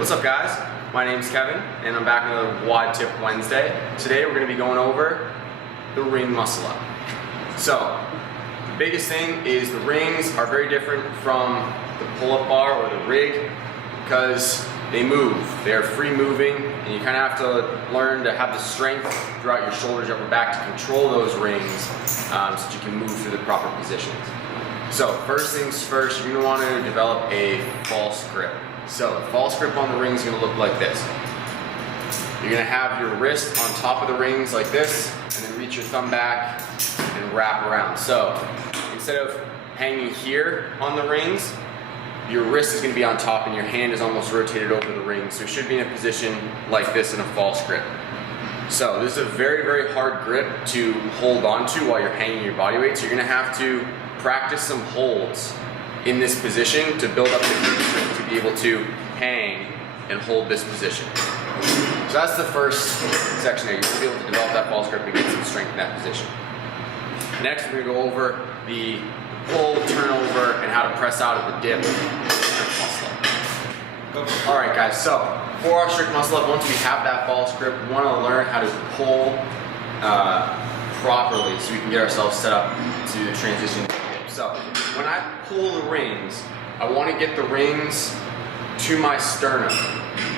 What's up, guys? My name's Kevin and I'm back with a WOD Tip Wednesday. Today we're going to be going over the ring muscle up. So the biggest thing is the rings are very different from the pull-up bar or the rig because they move. They're free moving and you kind of have to learn to have the strength throughout your shoulders, your upper back to control those rings so that you can move through the proper positions. So first things first, you're going to want to develop a false grip. So the false grip on the ring is going to look like this. You're going to have your wrist on top of the rings like this, and then reach your thumb back and wrap around. So instead of hanging here on the rings, your wrist is going to be on top and your hand is almost rotated over the ring. So you should be in a position like this in a false grip. So this is a very, very hard grip to hold on to while you're hanging your body weight. So you're going to have to practice some holds in this position to build up the grip strength to be able to hang and hold this position. So that's the first section there. You're going to be able to develop that false grip and get some strength in that position. Next, we're going to go over the pull, turnover, and how to press out of the dip. Alright guys, so for our strict muscle up, once we have that false grip, we want to learn how to pull properly so we can get ourselves set up to the transition. So when I pull the rings, I want to get the rings to my sternum.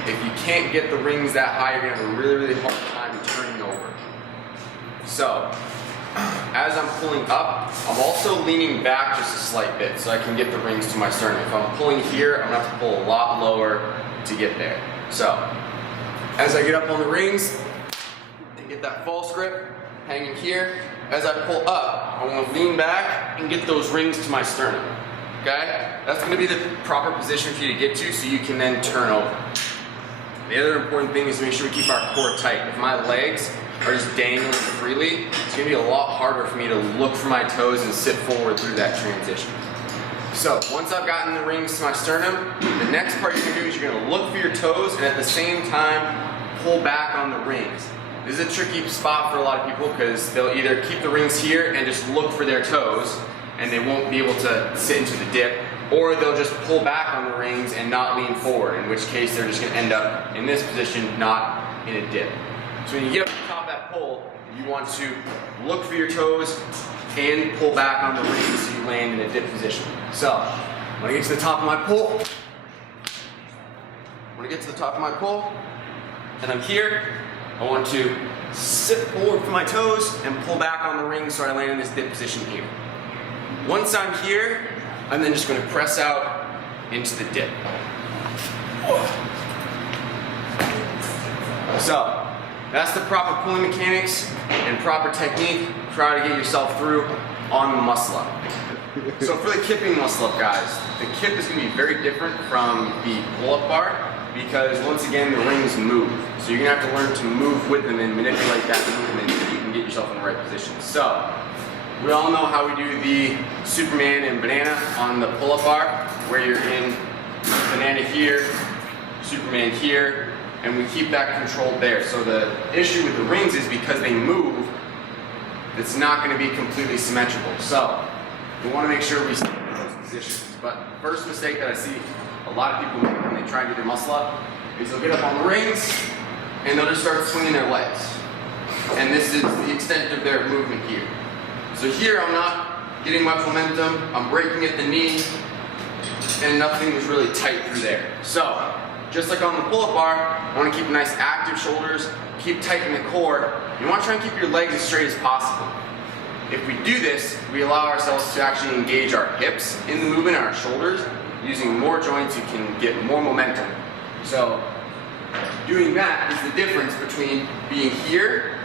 If you can't get the rings that high, you're going to have a really, really hard time turning over. So as I'm pulling up, I'm also leaning back just a slight bit so I can get the rings to my sternum. If I'm pulling here, I'm going to have to pull a lot lower to get there. So as I get up on the rings and get that false grip hanging here, as I pull up, I want to lean back and get those rings to my sternum. Okay? That's going to be the proper position for you to get to so you can then turn over. The other important thing is to make sure we keep our core tight. If my legs are just dangling freely, it's going to be a lot harder for me to look for my toes and sit forward through that transition. So once I've gotten the rings to my sternum, the next part you're going to do is you're going to look for your toes and at the same time pull back on the rings. This is a tricky spot for a lot of people because they'll either keep the rings here and just look for their toes and they won't be able to sit into the dip, or they'll just pull back on the rings and not lean forward, in which case they're just going to end up in this position, not in a dip. So when you get up to the top of that pull, you want to look for your toes and pull back on the rings so you land in a dip position. So when I get to the top of my pull, and I'm here, I want to sit forward for my toes and pull back on the ring so I land in this dip position here. Once I'm here, I'm then just going to press out into the dip. So that's the proper pulling mechanics and proper technique for how to get yourself through on the muscle up. So for the kipping muscle up, guys, the kip is going to be very different from the pull-up bar because once again the rings move. So you're going to have to learn to move with them and manipulate that movement so you can get yourself in the right position. So we all know how we do the Superman and banana on the pull-up bar, where you're in banana here, Superman here, and we keep that controlled there. So the issue with the rings is because they move, it's not going to be completely symmetrical. So we want to make sure we stay in those positions. But the first mistake that I see a lot of people make when they try and do their muscle up is they'll get up on the rings and they'll just start swinging their legs. And this is the extent of their movement here. So here I'm not getting much momentum, I'm breaking at the knee, and nothing was really tight through there. So, just like on the pull-up bar, I want to keep nice active shoulders, keep tight in the core. You want to try and keep your legs as straight as possible. If we do this, we allow ourselves to actually engage our hips in the movement and our shoulders. Using more joints, you can get more momentum. So, doing that is the difference between being here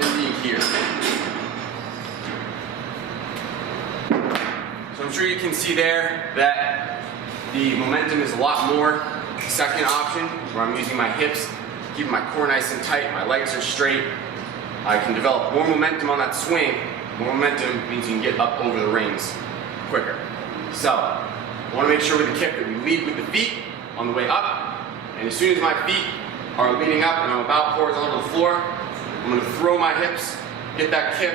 and being here. So I'm sure you can see there that the momentum is a lot more the second option, where I'm using my hips, keeping my core nice and tight, my legs are straight. I can develop more momentum on that swing. More momentum means you can get up over the rings quicker. So I want to make sure with the kip that we lead with the feet on the way up, and as soon as my feet are leaning up and I'm about horizontal to the floor, I'm going to throw my hips, get that kip,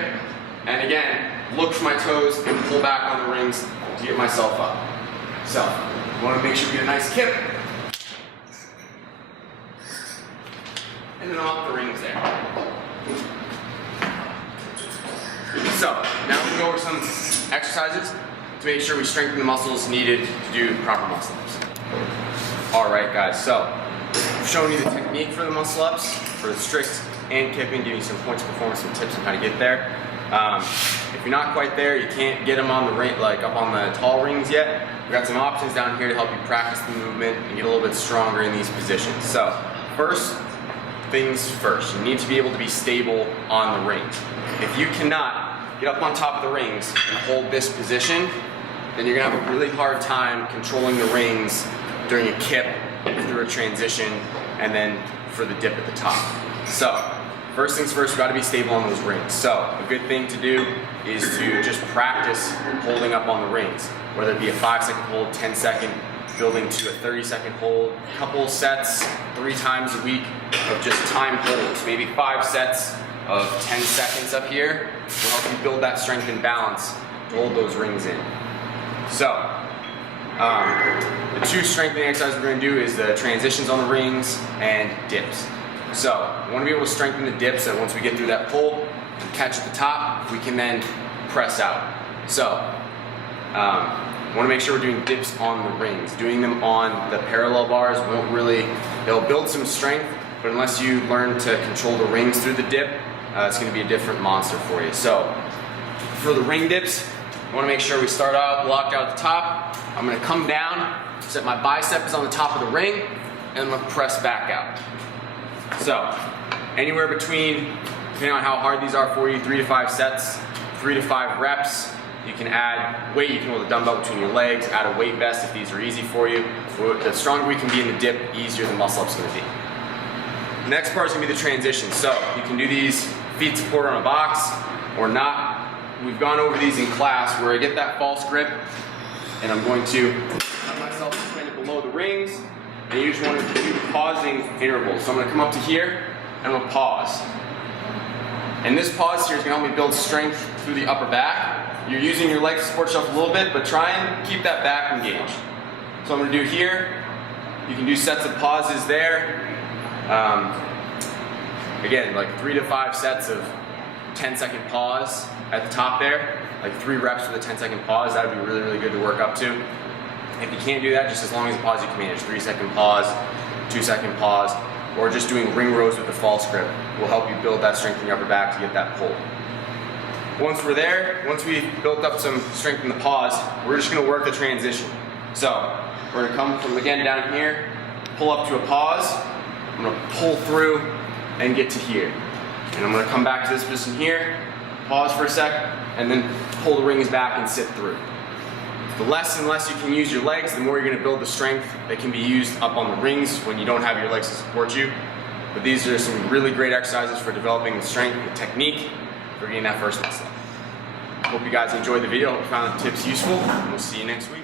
and again, look for my toes and pull back on the rings to get myself up. So, I want to make sure we get a nice kip, and then off the rings there. So, now we can go over some exercises to make sure we strengthen the muscles needed to do proper muscle ups. Alright guys, so I've shown you the technique for the muscle ups, for the strict and kipping, giving you some points of performance, some tips on how to get there. If you're not quite there, you can't get them on the ring, like up on the tall rings yet, we've got some options down here to help you practice the movement and get a little bit stronger in these positions. So, first things first, you need to be able to be stable on the rings. If you cannot get up on top of the rings and hold this position, then you're gonna have a really hard time controlling the rings during a kip, through a transition, and then for the dip at the top. So, first things first, we've got to be stable on those rings. So, a good thing to do is to just practice holding up on the rings, whether it be a 5-second hold, 10-second, building to a 30-second hold, a couple sets, 3 times a week of just timed holds, maybe 5 sets of 10 seconds up here will help you build that strength and balance to hold those rings in. So, the 2 strengthening exercises we're going to do is the transitions on the rings and dips. So, we want to be able to strengthen the dips so that once we get through that pull and catch at the top, we can then press out. So, we want to make sure we're doing dips on the rings. Doing them on the parallel bars won't really, they'll build some strength, but unless you learn to control the rings through the dip, it's going to be a different monster for you. So, for the ring dips, we want to make sure we start out locked out at the top. I'm going to come down, so that my bicep is on the top of the ring, and I'm going to press back out. So, anywhere between, depending on how hard these are for you, 3 to 5 sets, 3 to 5 reps. You can add weight, you can hold a dumbbell between your legs, add a weight vest if these are easy for you. The stronger we can be in the dip, the easier the muscle up's going to be. The next part is going to be the transition. So, you can do these feet supported on a box or not. We've gone over these in class where I get that false grip and I'm going to have myself suspended below the rings, and you just want to do pausing intervals. So I'm going to come up to here and I'm going to pause. And this pause here is going to help me build strength through the upper back. You're using your legs to support yourself a little bit, but try and keep that back engaged. So I'm going to do here. You can do sets of pauses there. Again, like 3 to 5 sets of 10-second pause at the top there, like 3 reps with a 10-second pause. That would be really, really good to work up to. If you can't do that, just as long as the pause you can manage, 3-second pause, 2-second pause, or just doing ring rows with the false grip will help you build that strength in your upper back to get that pull. Once we're there, once we've built up some strength in the pause, we're just going to work the transition. So we're going to come from, again, down here, pull up to a pause. I'm going to pull through and get to here. And I'm going to come back to this position here, pause for a sec, and then pull the rings back and sit through. The less and less you can use your legs, the more you're going to build the strength that can be used up on the rings when you don't have your legs to support you. But these are some really great exercises for developing the strength and technique for getting that first muscle. Hope you guys enjoyed the video. Hope you found the tips useful, and we'll see you next week.